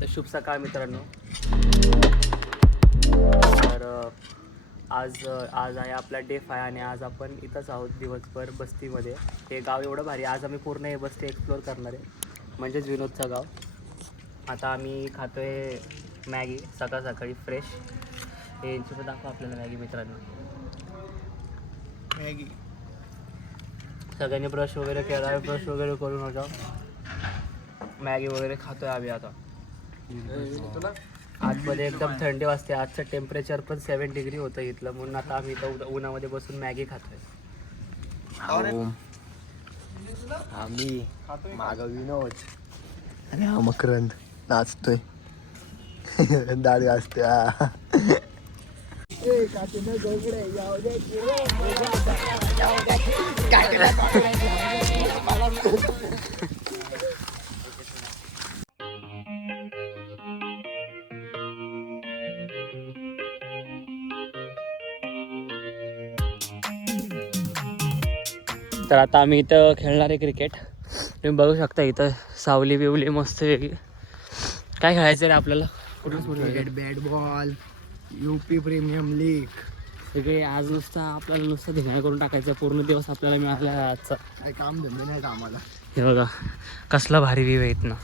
तर शुभ सकाळ मित्रांनो. तर आज आहे आपला डे 5 आणि आज आपण इथंच आहोत दिवसभर बस्तीमध्ये. हे गाव एवढं भारी. आज आम्ही पूर्ण हे बस्ती एक्सप्लोअर करणार आहे, म्हणजेच विनोदचं गाव. आता आम्ही खातो आहे मॅगी सकाळ सकाळी फ्रेश. हे यांची पण दाखवा आपल्याला मॅगी मित्रांनो. मॅगी सगळ्यांनी ब्रश वगैरे केला आहे, ब्रश वगैरे करून होता मॅगी वगैरे खातो आहे आम्ही. आता आतमध्ये एकदम थंडी वाजते. आजचं टेम्परेचर पण 7 डिग्री होतं इथलं, म्हणून आता आम्ही इथं उन्हामध्ये बसून मॅगी खातोय. आम्ही माग विनोद आणि हा मकरंद नाचतोय. दाढी असते. तर आता आम्ही इथं खेळणार आहे क्रिकेट. तुम्ही बघू शकता इथं सावली बिवली मस्त वेगळी. काय खेळायचं रे आपल्याला? कुठलं bat ball, UP premium league सगळे. आज आपल्याला नुसतं धिंगाणा करून टाकायचं. पूर्ण दिवस आपल्याला मिळाला आजचा. काही काम धंदे नाही का आम्हाला. हे बघा कसला भारी व्ह्यू आहे इथनं.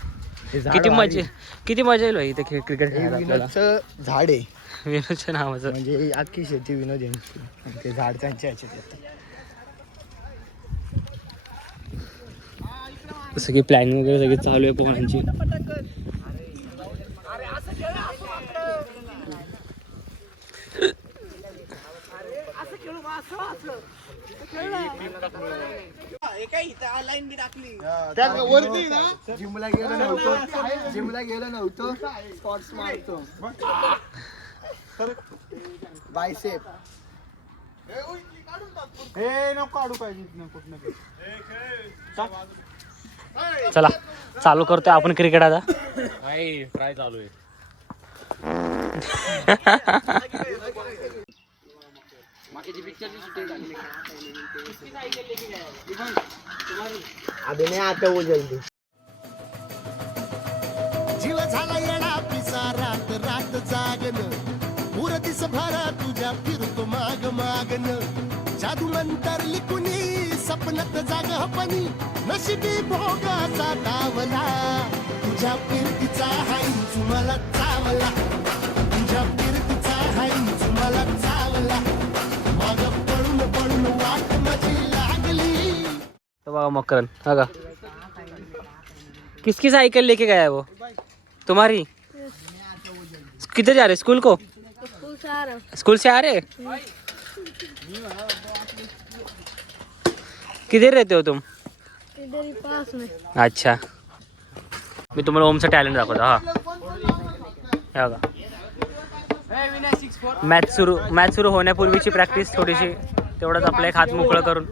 किती मजा येईल इथे क्रिकेट खेळायला आपल्याला. झाड आहे विनोदच्या नावाचं, म्हणजे अख्खी शेती विनोद यांची. ते झाड त्यांच्या ह्याच्यात येतं. सगळी प्लॅनिंग वगैरे सगळी चालू आहे पोहांची. जिमला गेलो नव्हतो स्पॉट्स मारतो. बायसेप हे नको काढू पाहिजे. चला चालू करतोय आपण क्रिकेट आता. ट्राय चालू आहे. अभी नाही आता वो जल्दी. जीव झाला येडा पिसा रात रात जागन पुर दिस भरा तुझ्या फिरतो माग मागन जादू मंतर लिकुनी सपनत जाग हपनी नशिबी भोगाचा डावला तुझ्या फिरतीचा हाईच मला चावला तुझ्या फिरतीचा हाईच मला चावला माग पडून पडून वाट माझी लागली. तो बघा मकरन हा का. किसकी साइकिल लेके गया है वो? तुम्हारी? किधर जा रहे? स्कूल को? स्कूल से आ रहे? किधर रहते हो तुम? इधर ही पास में. अच्छा, मी तुम्हाला ओमचं टॅलेंट दाखवतो. हा बघा. मॅच सुरू होण्यापूर्वीची प्रॅक्टिस थोडीशी, तेवढंच आपलं एक हात मोकळं करून.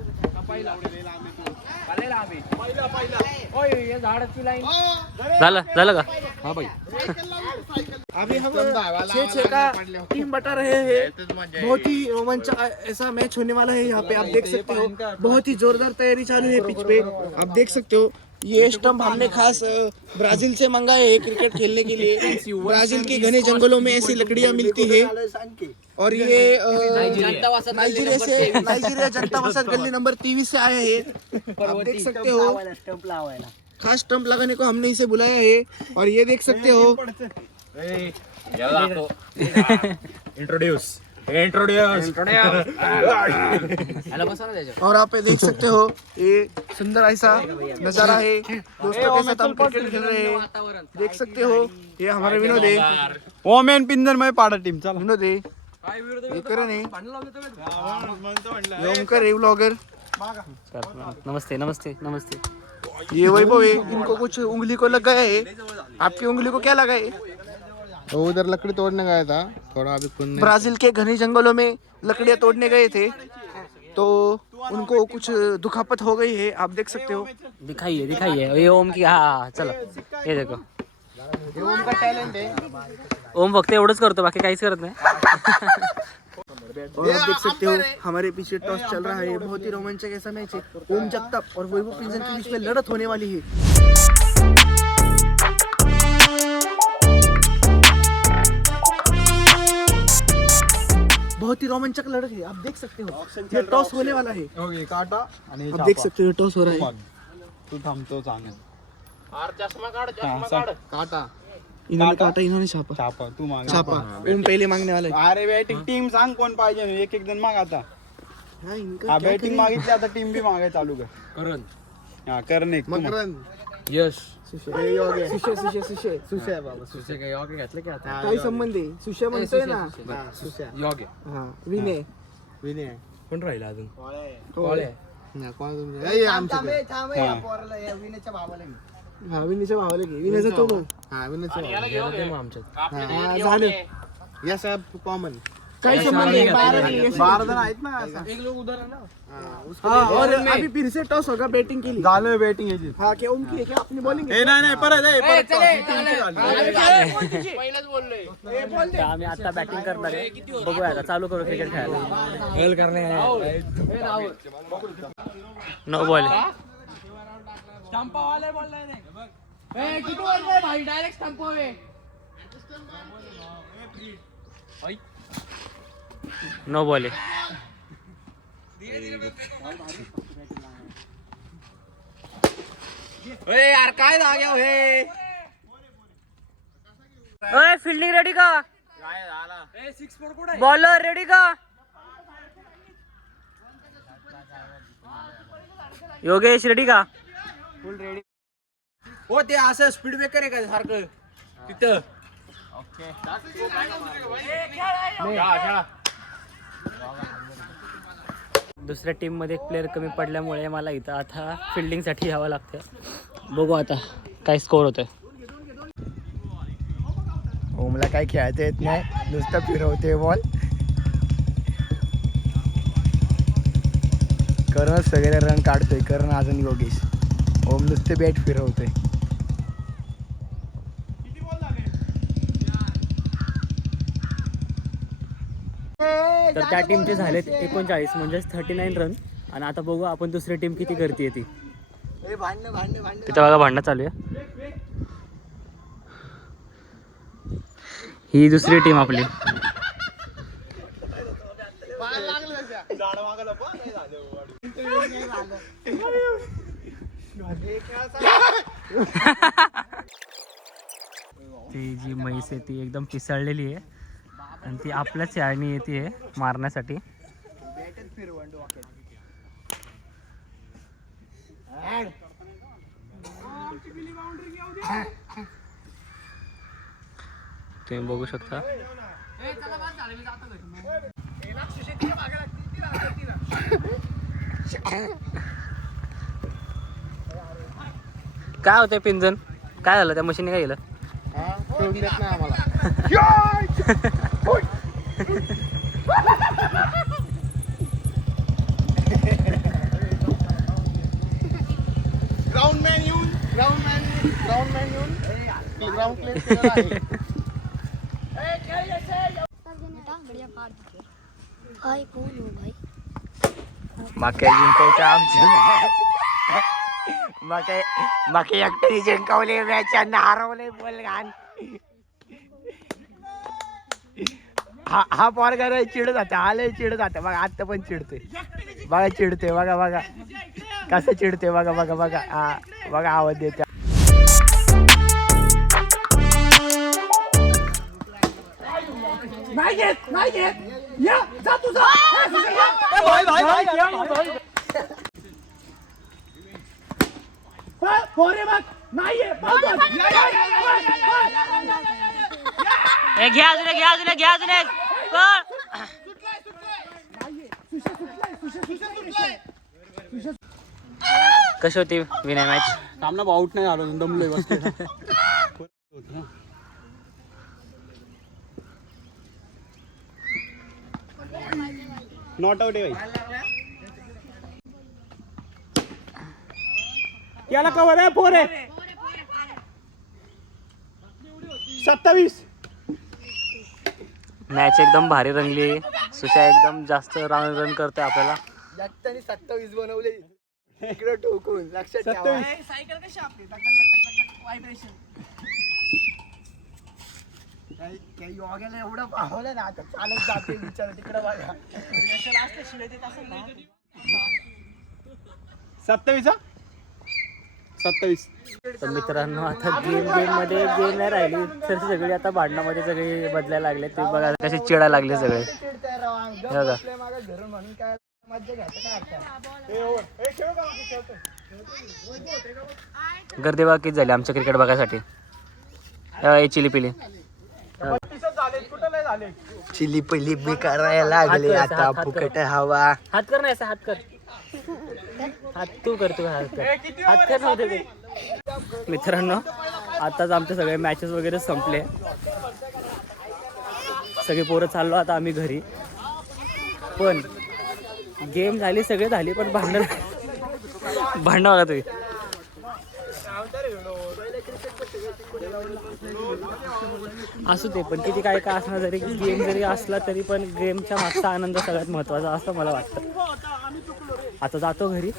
झालं का? हाँ भाई. अभी हम 6-6 का टीम बटा रहे हैं. बहुत ही रोमांचक ऐसा मैच होने वाला है. यहाँ पे आप देख सकते हो बहुत ही जोरदार तैयारी चालू है पिच पे. आप देख सकते हो ये स्टंप हमने खास ब्राजील से मंगाए है क्रिकेट खेलने के लिए. ब्राजील के घने जंगलों में ऐसी लकड़ियाँ मिलती है. और ये नाइजीरिया जनता वसत गली नंबर 23 से आए हैं. आप देख सकते हो खास स्टंप लगाने को हमने इसे बुलाया है. और ये देख सकते हो इंट्रोड्यूस और आप देख सकते हो ये सुंदर ऐसा नजारा है. दोस्तों के साथ हम क्रिकेट खेल रहे हैं. देख सकते हो ये हमारे विनोद है. ओमेन पिंजर में पाड़ा टीम. चल विनोद है ये करे नहीं ये ओमकर है व्लॉगर. नमस्ते नमस्ते नमस्ते. ये वैभव है. इनको कुछ उंगली को लग गया है. आपकी उंगली को क्या लगा है? तो उधर लकड़ी तोड़ने गया था थोड़ा. अभी ब्राजील के घने जंगलों में लकड़ियां तोड़ने गए थे तो उनको कुछ दुखापत हो गई है. आप देख सकते हो. दिखाइए ये ओम की. हा चलो हे देखो. ओम का टॅलेंट आहे. ओम फक्त एवढंच करतो, बाकी काहीच करत नाही. और आप देख सकते हो हमारे पीछे टॉस चल रहा है. बहुत ही रोमांचक ऐसा मैच है. ओम जगताप और वैभव पिंजर के बीच में लड़त होने वाली है. बहुत ही रोमांचक लड़क है, आप देख सकते हो. ये टॉस होने वाला है. ओके काटा आणि आप देख सकते हो टॉस हो रहा है. तू थांबतो चांगल काटा इन्होंने काटा, इन्होंने छापा. छापा तू माग छापा ओम पहले मांगने वाला है. अरे बॅटिंग टीम सांग कोण पाहिजे एक एक जण माग आता. हाँ, इनका हा क्या बॅटिंग करें? मागितली आता टीम बी मागाय चालू कर. करण हा करण एक यश सुशय बाबा. सुशे काय योग्य घातलं की आता काही संबंध आहे. सुशय म्हणतोय ना. योग्य हा विनय. कोण राहिला अजून कोळे. हा विनयच्या भावाला घे. विनयचा तो भाऊ. आमच्यात हा, झालं. या साहेब कॉमन काही संबंध नहीं. 12 जण आहेत ना. हाँ, और अभी फिर से टॉस होगा बैटिंग के लिए. झालं बॅटिंग याची. हाँ, क्या उनकी है क्या अपनी बॉलिंग है? ए नाही परत तर आम्ही आता बॅटिंग करणार आहे. बघूया आता चालू करू क्रिकेट खेळायला. No ball. नो बॉल यार काय जाग्या हे. फील्डिंग रेडी का? बॉलर रेडी का? योगेश रेडी का? फुल रेडी. हो ते असं स्पीड ब्रेकर आहे का सारखं तिथं. दुसऱ्या टीम मध्ये एक प्लेअर कमी पडल्यामुळे मला इथं आता फिल्डिंग साठी यावं लागतं. बघू आता काय स्कोर होतोय. ओमला काय खेळायचं येत नाही, नुसतं फिरवते बॉल. करण सगळे रन काढतोय. करण अजून योगेश. ओम नुसते बॅट फिरवतोय. तर त्या टीमचे झालेत 39 म्हणजेच 39 रन. आणि आता बघू आपण दुसरी टीम किती करते ती. तिथं बघा भांडणं चालू आहे. ही दुसरी टीम आपली. ती जी म्हैस आहे ती एकदम पिसळलेली आहे आणि ती आपल्याच याने येते मारण्यासाठी. तुम्ही बघू शकता. काय होतंय पिंजन? काय झालं त्या मशीनने? काय केलं? खेळून देत नाही आम्हाला. ग्राउंडमॅन येऊन ग्राउंड क्लिअर केलेला आहे. भाई कौन हो भाई? माके जिंकायचं आमचं. माके एकट्याने जिंकवले मॅच आणि हरवले बॉल घाण. हा बॉल करायला चिड जाते. आले चिड जाते बघा. आता पण चिडते बघा. चिडते बघा कसं चिडते बघा. हा बघा आवाज देते. घ्या अजून एक. कशी होती विनय मॅच? सामना आउट नाही झालो. दमलोय बसते. नॉट आउट आहे भाई. याला कवर आहे. 4 आहे. 27. मॅच एकदम भारी रंगली. सुशा एकदम जास्त रन करतोय आपल्याला. एकट्याने 27 बनवले इकडे ठोकून. लक्षात ठेवा. 27. सायकल कशी आपली व्हायब्रेशन. काही योग्याला एवढं पाहवलं ना आता चालत जाते विचार तिकडे बघा. 27. तर मित्रांनो आता गेम मध्ये गेम नाही राहिली तर सगळी आता भांडणामध्ये सगळी बदलायला लागले. ते बघा कसे चिडा लागले सगळे. बघा घरून म्हणून काय मज्जा घ्यायचं काय अर्थ. गर्दी बघा किती झाली आमच्या क्रिकेट बघायसाठी. चिली पिली चिली पहिली बी करायला लागले आता फुकट हवा. हात कर नाही हात कर. हात तू करतो हात कर नव्हते ते. मित्रांनो आताच आमचे सगळे मॅचेस वगैरे संपले. सगळे पोरं चाललो आता आम्ही घरी. पण गेम झाली सगळे झाली पण भांडण बघा तुम्ही. असू दे पण किती काय काय असणार जरी गेम जरी असला तरी पण गेमच्या मागचा आनंद सगळ्यात महत्त्वाचा असं मला वाटतं. आता जातो घरी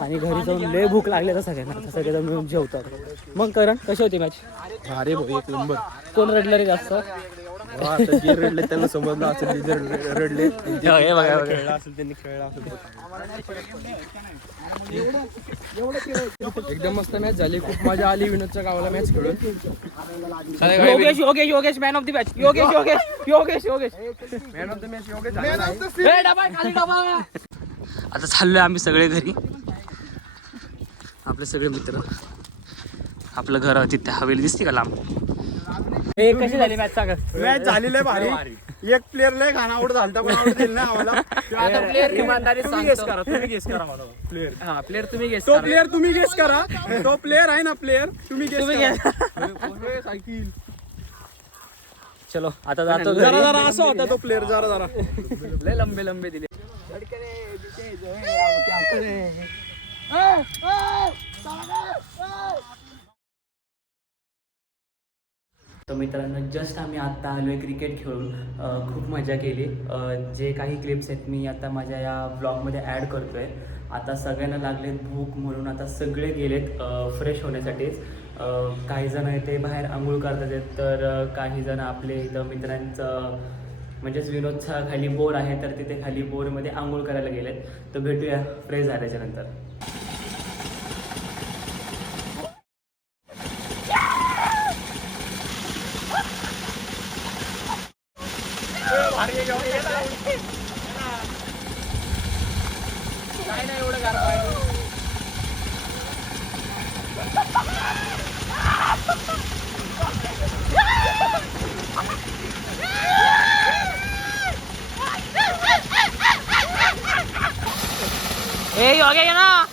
आणि घरी जाऊन लय भूक लागली तर सगळ्यांना सगळेजण मिळून जेवतात. मग करण कशी होती मॅच? अरे भाऊ एक नंबर. कोण रडलं रे जास्त? जे रडले त्यांना समजलं असेल. जे रडले हे बघा खेळला असेल त्यांनी खेळला असेल. एकदम मस्त मॅच झाली. खूप मजा आली विनोदच्या गावाला मॅच खेळून. Yogesh man of the match. Yogesh man of the match Yogesh. आता चाललोय आम्ही सगळे घरी. आपले सगळे मित्र. आपलं घर होती त्या हवेली दिसते का लांब. कशी झाली मॅच सांगा. मॅच झालेली आहे भारी. एक प्लेअर लय घाण आउट झालता पण आउट दिला नाही आम्हाला. आता प्लेअर इमानदारी तुम्ही गेस करा. तुम्ही गेस करा मला प्लेअर. हा प्लेअर तुम्ही गेस तो प्लेअर तुम्ही गेस करा. तो प्लेअर आहे ना प्लेअर तुम्ही गेस करा. सायकल चलो आता जातो जरा घरी. जरा असा होता तो प्लेअर. जरा लय लंबे दिले. तर मित्रांनो जस्ट आम्ही आत्ता आलो आहे क्रिकेट खेळून. खूप मजा केली. जे काही क्लिप्स आहेत मी आता माझ्या या ब्लॉगमध्ये ॲड करतो आहे. आता सगळ्यांना लागलेत भूक म्हणून आता सगळे गेलेत फ्रेश होण्यासाठीच. काही जण इथे बाहेर आंघोळ करतात आहेत तर काही जण आपले इथं मित्रांचं म्हणजेच विनोदचा खाली बोर आहे तर तिथे खाली बोरमध्ये आंघोळ करायला गेलेत. तर भेटूया फ्रेश झाल्याच्यानंतर. काय नाही एवढं गार ए योगे ये ना.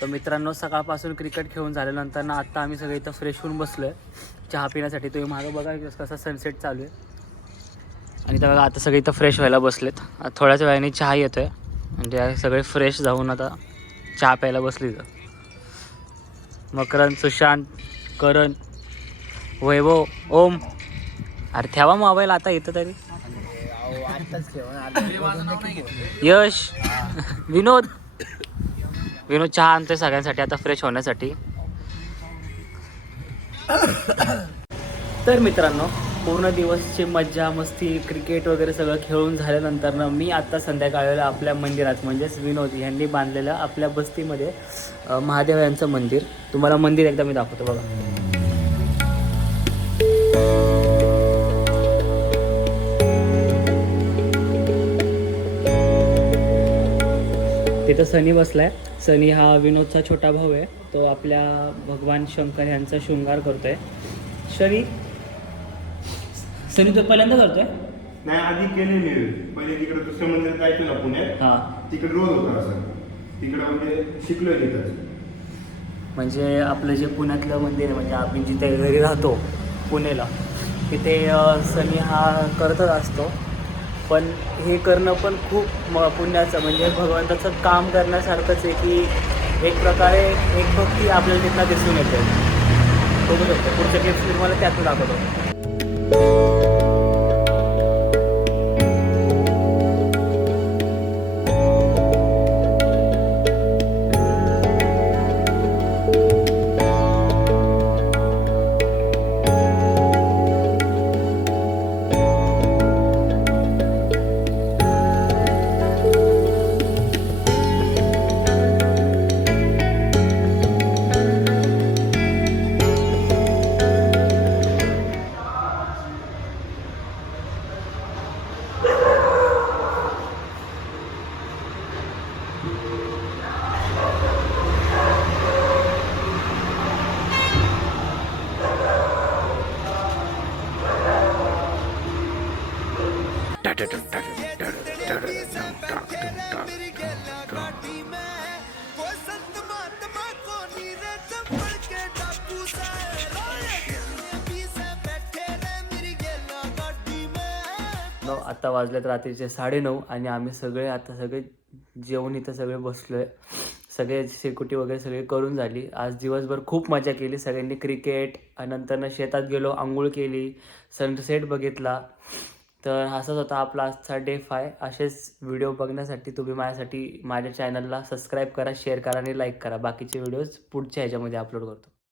तर मित्रांनो सकाळपासून क्रिकेट खेळून झाल्यानंतर ना आत्ता आम्ही सगळे इथं फ्रेश होऊन बसलो आहे चहा पिण्यासाठी. तुम्ही मागं बघा कसा सनसेट चालू आहे. आणि तर बघा आता सगळे इथं फ्रेश व्हायला बसलेत. थोड्याच वेळाने चहा येतो आहे म्हणजे सगळे फ्रेश जाऊन आता चहा प्यायला बसली. तर मकरन, सुशांत, करण, वैभव, ओम. अरे ठेवा मोबाईल आता इथं तरी. यश, विनोद चहा आणतोय सगळ्यांसाठी आता फ्रेश होण्यासाठी. तर मित्रांनो पूर्ण दिवसची मज्जा मस्ती क्रिकेट वगैरे सगळं खेळून झाल्यानंतर ना मी आत्ता संध्याकाळी आपल्या मंदिरात म्हणजेच विनोद यांनी बांधलेलं आपल्या बस्तीमध्ये महादेव यांचं मंदिर. तुम्हाला मंदिर एकदा मी दाखवतो बघा. तिथं सनी बसलाय. सनी हा विनोदचा छोटा भाऊ आहे. तो आपल्या भगवान शंकर यांचा शृंगार करतोय. सनी तो पहिल्यांदा करतोय. नाही आधी केलेली पहिले तिकडे दुसऱ्या मंदिरात जायचं ना पुण्यात. हा तिकडे रोज होता असं. तिकडे म्हणजे शिकलोय तिथं. म्हणजे आपलं जे पुण्यातलं मंदिर आहे म्हणजे आपण जिथे घरी राहतो पुण्याला तिथे सनी हा करतच असतो. पण हे करणं पण खूप पुण्याचं म्हणजे भगवंताचं काम करण्यासारखंच आहे की एक प्रकारे एक भक्ती आपल्याला तिथला दिसून येते. बघू शकतो पुढच्या क्लिप्स मी तुम्हाला त्यातून दाखवतो. आता वाजलेत रात्रीचे 9:30 आणि आम्ही सगळे आता सगळे जेवून इथं सगळे बसलोय. सगळे शेकोटी वगैरे सगळे करून झाली. आज दिवसभर खूप मजा केली सगळ्यांनी. क्रिकेट, नंतर शेतात गेलो, आंघोळ केली, सनसेट बघितला. तर असाच होता आपला आजचा डे 5. असेच व्हिडिओ बघण्यासाठी तुम्ही माझ्यासाठी माझ्या चॅनलला सबस्क्राईब करा, शेअर करा आणि लाईक करा. बाकीचे व्हिडिओज पुढच्या ह्याच्यामध्ये अपलोड करतो.